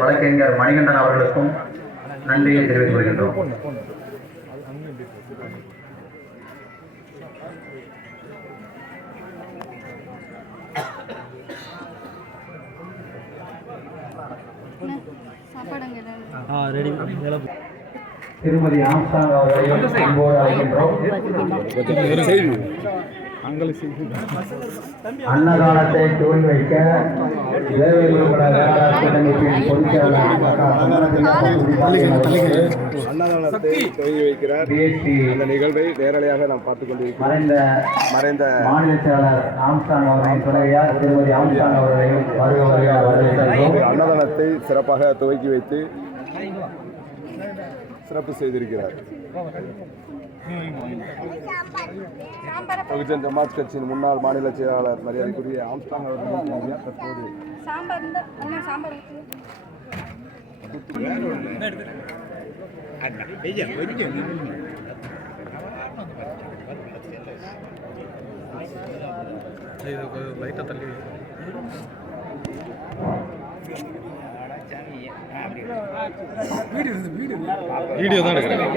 வழக்கறிஞர் மணிகண்டன் அவர்களுக்கும் நன்றியை தெரிவித்துக் கொள்கின்றோம். திருமதி ஆம்சாங் அவர்களையும் அன்போடு அழைக்கின்றோம். அன்னதானத்தை துவங்கி வைக்க அன்னதானத்தை துவங்கி வைக்கிறார். இந்த நிகழ்வை நேரலையாக நாம் பார்த்துக் கொண்டிருக்கிறோம். மறைந்த மறைந்த மாநில செயலாளர் ஆம்ஸ்டாங் அவர்களின் துணைவியார் திருமதி ஆம்ஸ்டாங் அவர்களையும் வருக வருக வரவேற்கிறோம் அன்னதானத்தை சிறப்பாக துவக்கி வைத்து சிறப்பு செய்திருக்கிறார். பகுஜன் ஜமாத் கட்சியின் முன்னாள் மாநில செயலாளர் மரியாதைக்குரிய ஆம்ஸ்டாங் அவர்கள் தற்போது. லைட்டாக தள்ளி வீடியோ தான் எடுக்கிறேன்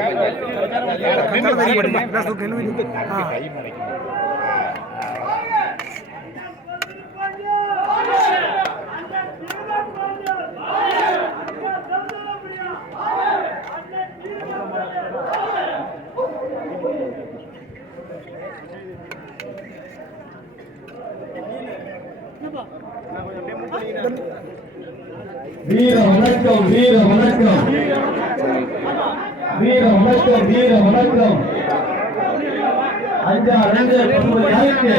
Thank you. வீர வணக்கம் வீர வணக்கம். வீர வணக்கம் வீர வணக்கம். அஞ்சா ரெண்டு பசுமை யாருக்கு?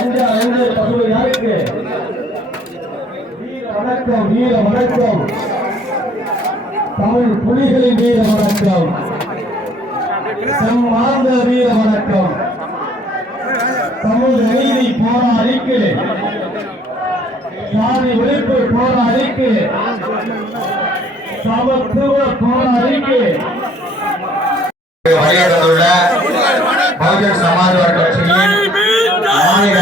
அஞ்சா ரெண்டு பசுமை யாருக்கு? வீர வணக்கம் வீர வணக்கம். தமிழ் புலிகளின் வீர வணக்கம். செம்மாந்த வீர வணக்கம். தமிழ் நீதி போராளிக்கு சாதி ஒழிப்பு போராளிக்கு சமத்துவ போராளிக்கு வழியாடுள்ள பகுஜன் சமாஜ்வாடி கட்சியின் மாநில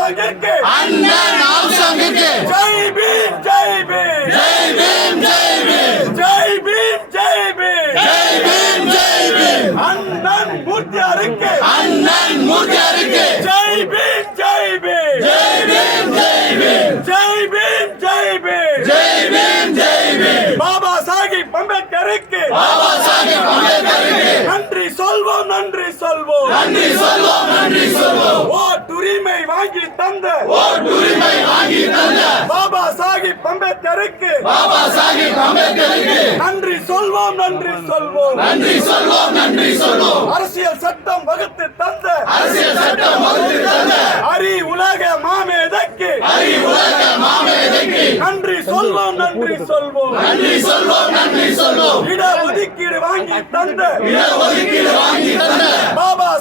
அண்ணன் அம்சங்கிற்கு அண்ணன் அம்சங்கிற்கு ஜெய் பீம் ஜெய் பீம். ஜெய் பீம் ஜெய் பீம். ஜெய் பீம் ஜெய் பீம். ஜெய் பீம் ஜெய் பீம். அண்ணன் மூர்த்தியாருக்கு அண்ணன் மூர்த்தியாருக்கு ஜெய் பீம் ஜெய் பீம். ஜெய் பீம் ஜெய் பீம். ஜெய் பீம் ஜெய் பீம். ஜெய் பீம் ஜெய் பீம். பாபா சாஹிப் அம்பேத்கருக்கு. பாபா சாஹிப் அம்பேத்கருக்கு. நன்றி சொல்வோம் நன்றி சொல்வோம் நன்றி சொல்வோம். நன்றி சொல்வோம். ஓட்டுரிமை வாங்கி தந்த. ஓட்டுரிமை வாங்கி தந்த. பாபா சாஹிப் அம்பேத்கருக்கு. பாபா சாஹிப் அம்பேத்கருக்கு. நன்றி சொல்வோம் நன்றி சொல்வோம். நன்றி சொல்வோம் நன்றி சொல்வோம். அரசியல் சட்டம் வகுத்து தந்த. அரசியல் சட்டம் வகுத்து தந்த. அரி உலக மாமேதைக்கு. அரி உலக மாமேதைக்கு. நன்றி சொல்வோம் நன்றி சொல்வோம். நன்றி சொல்வோம் நன்றி சொல்வோம். இட ஒதுக்கீடு வாங்கி தந்த. இட ஒதுக்கீடு வாங்கி தந்த.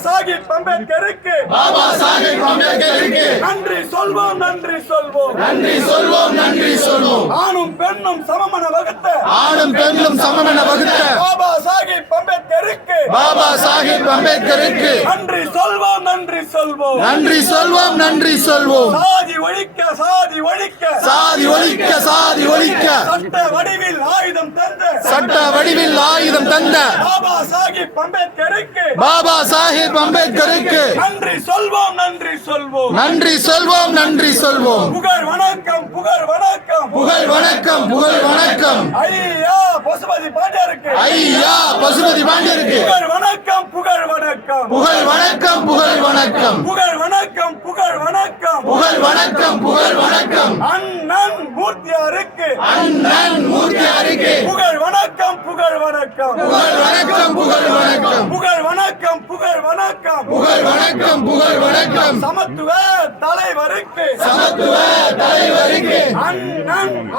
சாஹிப் அம்பேத்கருக்கு. பாபா சாஹிப் அம்பேத்கருக்கு. நன்றி சொல்வோம் நன்றி சொல்வோம். நன்றி சொல்வோம் நன்றி சொல்வோம். ஆணும் பெண்ணும் சமமன வகுத்த. ஆணும் பெண்ணும் சமமென வகுத்த. பாபா சாஹிப் அம்பேத்கருக்கு. பாபா சாஹிப் அம்பேத்கருக்கு. நன்றி சொல்வோம் நன்றி சொல்வோம். நன்றி சொல்வோம் நன்றி சொல்வோம். சாதி ஒழிக்க சாதி ஒழிக்க சாதி ஒழிக்க. சாதி ஒழிக்க சட்ட வடிவில் ஆயுதம் தந்த சட்ட வடிவில் ஆயுதம் தந்த பாபா சாஹிப் அம்பேத்கருக்கு பாபா சாஹிப் அம்பேத்கருக்கு நன்றி சொல்வோம் நன்றி சொல்வோம். நன்றி சொல்வோம் நன்றி சொல்வோம். புகழ் வணக்கம் புகழ் வணக்கம். புகழ் வணக்கம் புகழ் வணக்கம். ஐயா பசுபதி பாண்டியருக்கு. ஐயா பசுபதி பாண்டியருக்கு. புகழ் வணக்கம் புகழ் வணக்கம். புகழ் வணக்கம் புகழ் வணக்கம் புகழ் வணக்கம் புகழ் புகழ் வணக்கம் புகழ் வணக்கம் புகழ் வணக்கம் அண்ணன் மூர்த்தியாருக்கு அண்ணன் மூர்த்தியாருக்கு புகழ் வணக்கம் புகழ் வணக்கம். புகழ் வணக்கம் புகழ் வணக்கம். புகழ் வணக்கம் புகழ் வணக்கம். புகழ் வணக்கம் புகழ் வணக்கம். சமத்துவ தலைவருக்கு. சமத்துவ தலைவருக்கு. அண்ணன்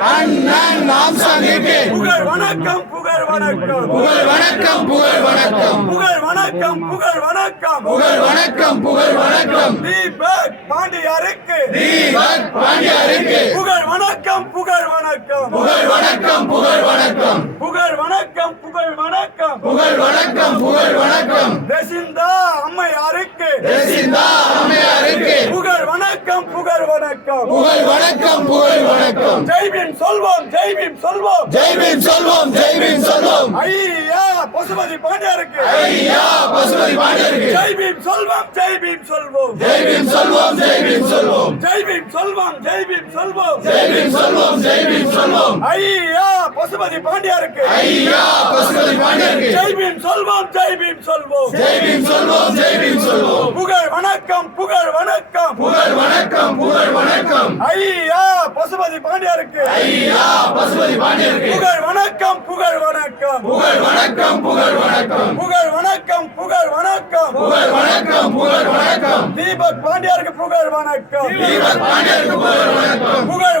அண்ணன் ஆம்சாங்கிற்கு. புகழ் வணக்கம் புகழ் வணக்கம். புகழ் வணக்கம் புகழ் வணக்கம். புகழ் வணக்கம் புகழ் வணக்கம். புகழ் வணக்கம் புகழ் வணக்கம். தீபக் பாண்டியாருக்கு. தீபக் பாண்டியாருக்கு. புகழ் வணக்கம் புகழ் வணக்கம். புகழ் வணக்கம் புகழ் வணக்கம் புகழ் வணக்கம் புகழ் வணக்கம் புகழ் வணக்கம் புகழ் வணக்கம் ரசிந்தா அம்மையாருக்கு தேசிந்தா அம்மையாருக்கு புகழ் வணக்கம் புகழ் வணக்கம் புகழ் வணக்கம் புகழ் வணக்கம் ஜெய்பீம் சொல்வோம் ஜெய்பீம் சொல்வோம் ஜெய்பீம் சொல்வோம் ஜெய்பீம் சொல்வோம் ஐயா பசுபதி பாண்டியாருக்கு ஐயா பசுபதி பாண்டியருக்கு ஜெய்பீம் சொல்வோம் ஜெய்பீம் சொல்வோம் ஜெய்பீம் சொல்வோம் ஜெய்பீம் சொல்வோம் ஜெய்பீம் சொல்வோம் ஜெய்பீம் சொல்வோம் ஜெய்பீம் சொல்வோம் ஜெய்பீம் சொல்வோம் ஐயா பசுபதி பாண்டியாருக்கு. ஐயா பசுபதி பாண்டியருக்கு. ஜெய்பீம் சொல்வோம் ஜெய்பீம் சொல்வோம். ஜெய்பீம் சொல்வோம் ஜெய்பீம் சொல்வோம். புகழ் வணக்கம் புகழ் வணக்கம். புகழ் வணக்கம் புகழ் வணக்கம். ஐயா பசுபதி பாண்டியாருக்கு. ஐயா பசுபதி பாண்டியருக்கு. புகழ் வணக்கம் புகழ் வணக்கம். புகழ் வணக்கம் புகழ் வணக்கம். புகழ் வணக்கம் புகழ் வணக்கம். புகழ் வணக்கம் புகழ் வணக்கம். தீபக் பாண்டியாருக்கு புகழ் வணக்கம். தீபக் பாண்டியருக்கு புகழ் வணக்கம். புகழ்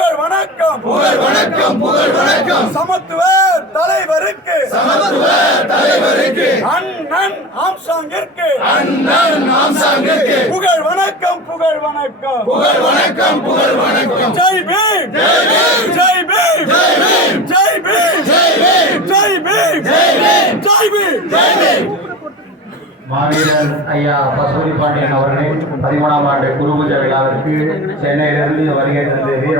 புகழ் வணக்கம் புகழ் வணக்கம் புகழ் வணக்கம் சமத்துவ தலைவருக்கு சமத்துவ தலைவருக்கு அண்ணன் ஆம்சாங்கிற்கு அண்ணன் ஆம்சாங்கிற்கு புகழ் வணக்கம் புகழ் வணக்கம் புகழ் வணக்கம் புகழ் வணக்கம் ஜெய் பீம் ஜெய் பீம் ஜெய் பீம் ஜெய் பீம் ஜெய் பீம் ஜெய் பீம் ஜெய் பீம் மாவீரர் ஐயா பசுபதி பாண்டியன் அவர்களின் பதிமூணாம் ஆண்டு குருபூஜை விழாவிற்கு சென்னையிலிருந்து வருகை தந்து வீர